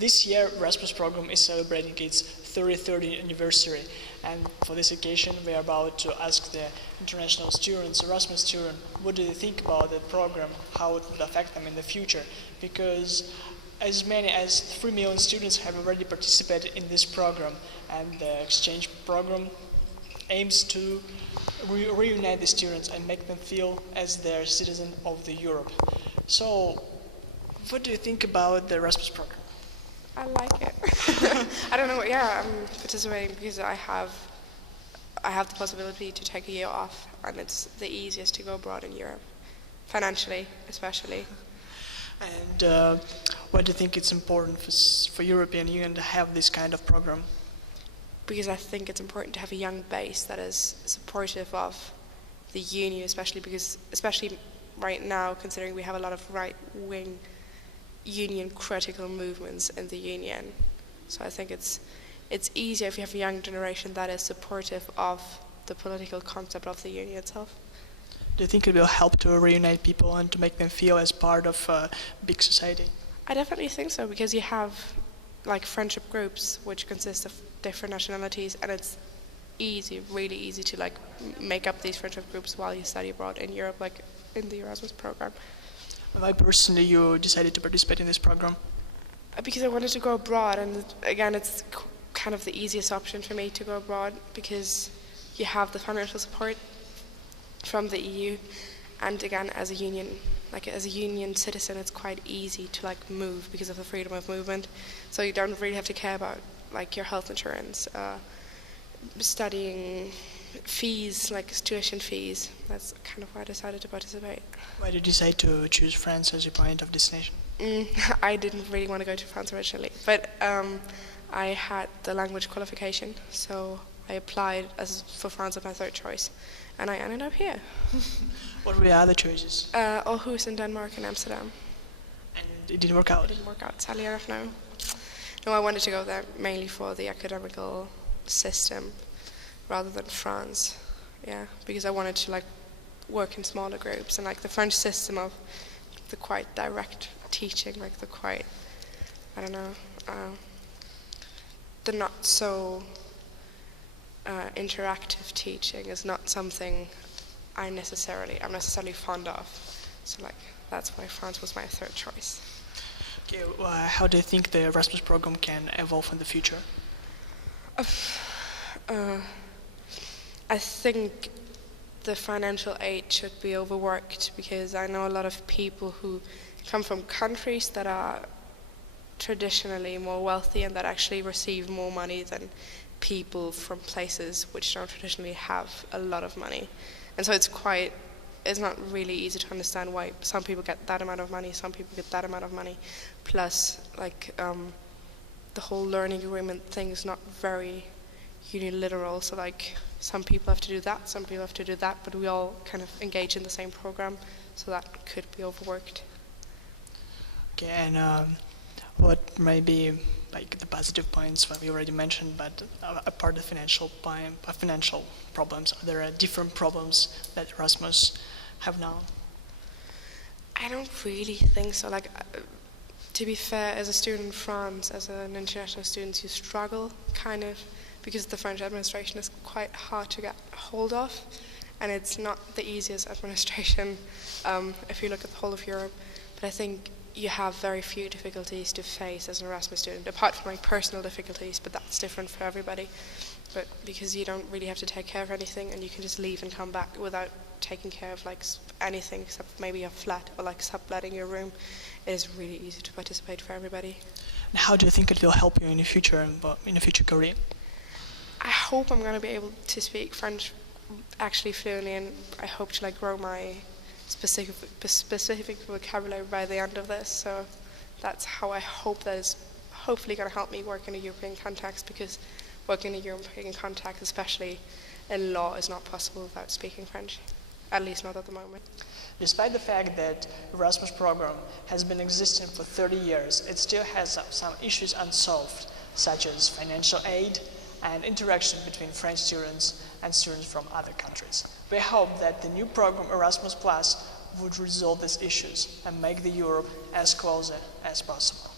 This year, Erasmus program is celebrating its 33rd anniversary, and for this occasion, we are about to ask the international students, Erasmus students, what do they think about the program, how it will affect them in the future, because as many as 3 million students have already participated in this program, and the exchange program aims to reunite the students and make them feel as they're citizens of the Europe. So, what do you think about the Erasmus program? I like it. I don't know. Yeah, I'm participating because I have the possibility to take a year off, and it's the easiest to go abroad in Europe, financially especially. And why do you think it's important for European Union to have this kind of program? Because I think it's important to have a young base that is supportive of the union, especially right now, considering we have a lot of right-wing union critical movements in the union. So I think it's easier if you have a young generation that is supportive of the political concept of the union itself. Do you think it will help to reunite people and to make them feel as part of a big society? I definitely think so, because you have like friendship groups which consist of different nationalities, and it's really easy to like make up these friendship groups while you study abroad in Europe, like in the Erasmus program. Why personally you decided to participate in this program? Because I wanted to go abroad, and again it's kind of the easiest option for me to go abroad, because you have the financial support from the EU, and again as a union citizen it's quite easy to like move because of the freedom of movement, so you don't really have to care about like your health insurance, studying fees, like tuition fees. That's kind of why I decided to participate. Why did you decide to choose France as your point of destination? I didn't really want to go to France originally, but I had the language qualification, so I applied for France as my third choice, and I ended up here. What were the other choices? Aarhus in Denmark and Amsterdam. And it didn't work out? It didn't work out, sadly enough, no. No, I wanted to go there mainly for the academical system rather than France, yeah, because I wanted to like work in smaller groups, and like the French system of the quite direct teaching, like the quite, I don't know, the not so interactive teaching is not something I'm necessarily fond of. So like that's why France was my third choice. Okay, how do you think the Erasmus program can evolve in the future? I think the financial aid should be overworked, because I know a lot of people who come from countries that are traditionally more wealthy and that actually receive more money than people from places which don't traditionally have a lot of money. And so it's not really easy to understand why some people get that amount of money, some people get that amount of money. Plus, like, the whole learning agreement thing is not very unilateral, so like some people have to do that, some people have to do that, but we all kind of engage in the same program, so that could be overworked. Okay, and what may be like the positive points that we already mentioned, but apart the financial problems, are there different problems that Erasmus have now? I don't really think so. Like, to be fair, as a student in France, as an international student, you struggle kind of, because the French administration is quite hard to get hold of, and it's not the easiest administration if you look at the whole of Europe. But I think you have very few difficulties to face as an Erasmus student, apart from my personal difficulties, but that's different for everybody. But because you don't really have to take care of anything, and you can just leave and come back without taking care of like anything except maybe a flat or like subletting your room, it is really easy to participate for everybody. And how do you think it will help you in the future, in a future career? I hope I'm going to be able to speak French actually fluently, and I hope to like grow my specific vocabulary by the end of this. So that's how I hope that is hopefully going to help me work in a European context, because working in a European context, especially in law, is not possible without speaking French, at least not at the moment. Despite the fact that Erasmus program has been existing for 30 years, it still has some issues unsolved, such as financial aid and interaction between French students and students from other countries. We hope that the new program Erasmus Plus would resolve these issues and make the Europe as closer as possible.